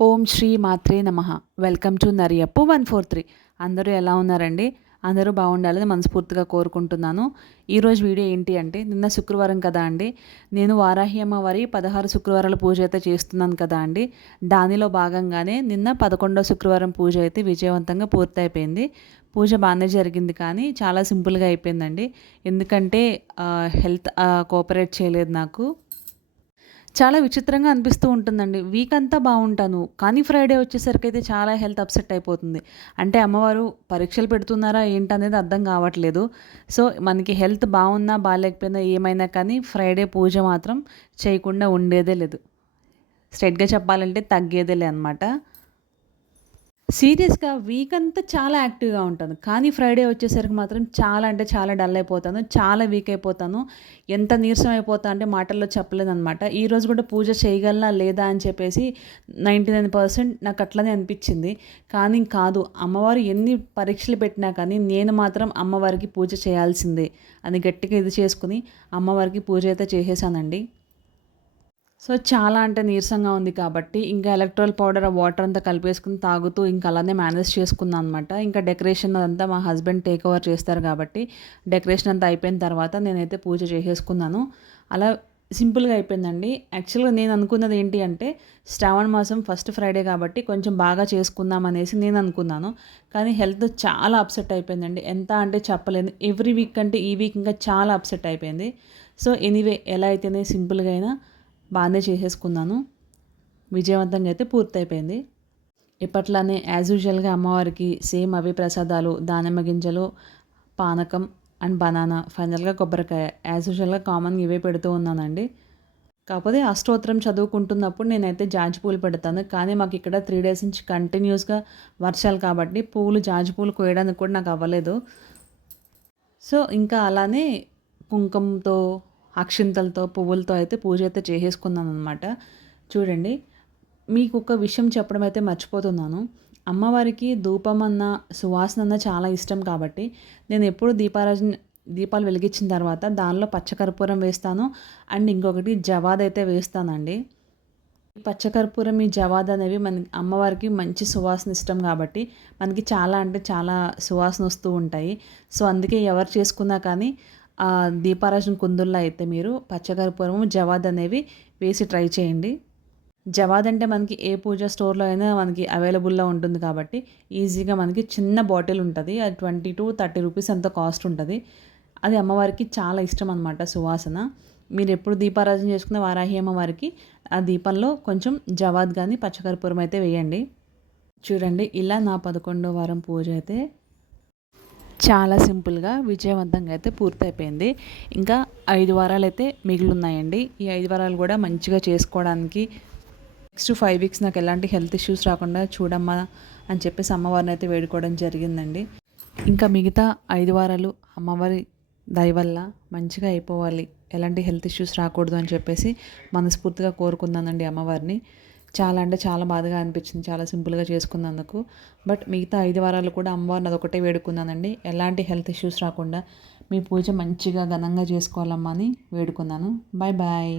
ఓం శ్రీ మాత్రే నమః. Welcome to నరియప్పు 143. అందరూ ఎలా ఉన్నారండి? అందరూ బాగుండాలని మనస్ఫూర్తిగా కోరుకుంటున్నాను. ఈరోజు వీడియో ఏంటి అంటే, నిన్న శుక్రవారం కదా అండి, నేను వారాహి అమ్మవారి 16 శుక్రవారాల పూజ అయితే చేస్తున్నాను కదా అండి. దానిలో భాగంగానే నిన్న 11వ శుక్రవారం పూజ అయితే విజయవంతంగా పూర్తయిపోయింది. పూజ బాగానే జరిగింది, కానీ చాలా సింపుల్గా అయిపోయిందండి. ఎందుకంటే హెల్త్ కోఆపరేట్ చేయలేదు నాకు. చాలా విచిత్రంగా అనిపిస్తూ ఉంటుందండి. వీక్ అంతా బావుంటాను, కానీ ఫ్రైడే వచ్చేసరికి అయితే చాలా హెల్త్ అప్సెట్ అయిపోతుంది. అంటే అమ్మవారు పరీక్షలు పెడుతున్నారా ఏంటనేది అర్థం కావట్లేదు. సో, మనకి హెల్త్ బావున్నా, బాలేకపోయినా ఏమైనా కానీ ఫ్రైడే పూజ మాత్రం చేయకుండా ఉండేదే లేదు. స్ట్రెయిట్‌గా చెప్పాలంటే తగ్గేదేలే అనమాట. సీరియస్‌గా వీక్ అంతా చాలా యాక్టివ్‌గా ఉంటాను. కానీ ఫ్రైడే వచ్చేసరికి మాత్రం చాలా అంటే చాలా డల్ అయిపోతాను. చాలా వీక్ అయిపోతాను. ఎంత నీరసం అయిపోతా అంటే మాటల్లో చెప్పలేననమాట. ఈరోజు కూడా పూజ చేయగలనా లేదా అని చెప్పేసి 99% నాకు అట్లనే అనిపించింది. కానీ కాదు, అమ్మవారు ఎన్ని పరీక్షలు పెట్టినా కానీ నేను మాత్రం అమ్మవారికి పూజ చేయాల్సిందే అని గట్టిగా ఇది చేసుకుని అమ్మవారికి పూజ అయితే చేసేసానండి. సో, చాలా అంటే నీరసంగా ఉంది కాబట్టి, ఇంకా ఎలక్ట్రాల్ పౌడర్, ఆ వాటర్ అంతా కలిపేసుకొని తాగుతూ ఇంకా అలానే మేనేజ్ చేసుకున్నాను అనమాట. ఇంకా డెకరేషన్ అదంతా మా హస్బెండ్ టేక్ ఓవర్ చేస్తారు కాబట్టి, డెకరేషన్ అంతా అయిపోయిన తర్వాత నేనైతే పూజ చేసేసుకున్నాను. అలా సింపుల్‌గా అయిపోయిందండి. యాక్చువల్‌గా నేను అనుకున్నది ఏంటి అంటే, శ్రావణ మాసం ఫస్ట్ ఫ్రైడే కాబట్టి కొంచెం బాగా చేసుకుందాం అనేసి నేను అనుకున్నాను. కానీ హెల్త్ చాలా అప్సెట్ అయిపోయిందండి. ఎంత అంటే చెప్పలేను. ఎవ్రీ వీక్ కంటే ఈ వీక్ ఇంకా చాలా అప్సెట్ అయిపోయింది. సో, ఎనీవే ఎలా అయితేనే సింపుల్‌గా అయినా బాగానే చేసేసుకున్నాను. విజయవంతంగా అయితే పూర్తయిపోయింది. ఇప్పట్లానే యాజ్ యూజువల్‌గా అమ్మవారికి సేమ్ అవే ప్రసాదాలు, దానిమ్మ గింజలు, పానకం అండ్ బనానా, ఫైనల్‌గా కొబ్బరికాయ, యాజ్ యూజువల్‌గా కామన్‌గా ఇవే పెడుతూ ఉన్నానండి. కాకపోతే అష్టోత్తరం చదువుకుంటున్నప్పుడు నేనైతే జాజి పూలు పెడతాను. కానీ మాకు ఇక్కడ 3 డేస్ నుంచి కంటిన్యూస్‌గా వర్షాలు కాబట్టి జాజి పూలు కోయడానికి కూడా నాకు అవ్వలేదు. సో, ఇంకా అలానే కుంకుమతో, అక్షింతలతో, పువ్వులతో అయితే పూజ అయితే చేసేసుకున్నాననమాట. చూడండి, మీకు ఒక విషయం చెప్పడం అయితే మర్చిపోతున్నాను. అమ్మవారికి ధూపమన్నా, సువాసనన్నా చాలా ఇష్టం కాబట్టి నేను ఎప్పుడు దీపాలు వెలిగించిన తర్వాత దానిలో పచ్చకర్పూరం వేస్తాను. అండ్ ఇంకొకటి జవాద్ అయితే వేస్తానండి. ఈ పచ్చకర్పూరం, ఈ జవాద్ అనేవి మన అమ్మవారికి మంచి సువాసన ఇష్టం కాబట్టి మనకి చాలా అంటే చాలా సువాసన వస్తూ ఉంటాయి. సో, అందుకే ఎవరు చేసుకున్నా కానీ దీపారాజన కుందుల్లో అయితే మీరు పచ్చకర్పూరము, జవాద్ అనేవి వేసి ట్రై చేయండి. జవాద్ అంటే మనకి ఏ పూజ స్టోర్‌లో అయినా మనకి అవైలబుల్‌లో ఉంటుంది కాబట్టి ఈజీగా మనకి చిన్న బాటిల్ ఉంటది. అది 20-30 రూపీస్ ఎంతో కాస్ట్ ఉంటది. అది అమ్మవారికి చాలా ఇష్టం అనమాట సువాసన. మీరెప్పుడు దీపారాజన చేసుకున్న వారాహి అమ్మవారికి ఆ దీపంలో కొంచెం జవాద్ గాని, పచ్చకర్పూరం అయితే వేయండి. చూడండి, ఇలా నా 11వ వారం పూజ అయితే చాలా సింపుల్‌గా, విజయవంతంగా అయితే పూర్తయిపోయింది. ఇంకా 5 వారాలైతే మిగిలున్నాయండి. ఈ 5 వారాలు కూడా మంచిగా చేసుకోవడానికి నెక్స్ట్ 5 వీక్స్ నాకు ఎలాంటి హెల్త్ ఇష్యూస్ రాకుండా చూడమ్మా అని చెప్పేసి అమ్మవారిని అయితే వేడుకోవడం జరిగిందండి. ఇంకా మిగతా 5 వారాలు అమ్మవారి దయ వల్ల మంచిగా అయిపోవాలి, ఎలాంటి హెల్త్ ఇష్యూస్ రాకూడదు అని చెప్పేసి మనస్ఫూర్తిగా కోరుకున్నానండి అమ్మవారిని. చాలా అంటే చాలా బాధగా అనిపించింది చాలా సింపుల్గా చేసుకున్నందుకు. బట్ మిగతా 5 వారాలు కూడా అమ్మవారిని అదొకటే వేడుకున్నానండి, ఎలాంటి హెల్త్ ఇష్యూస్ రాకుండా మీ పూజ మంచిగా ఘనంగా చేసుకోవాలమ్మా అని వేడుకున్నాను. Bye bye.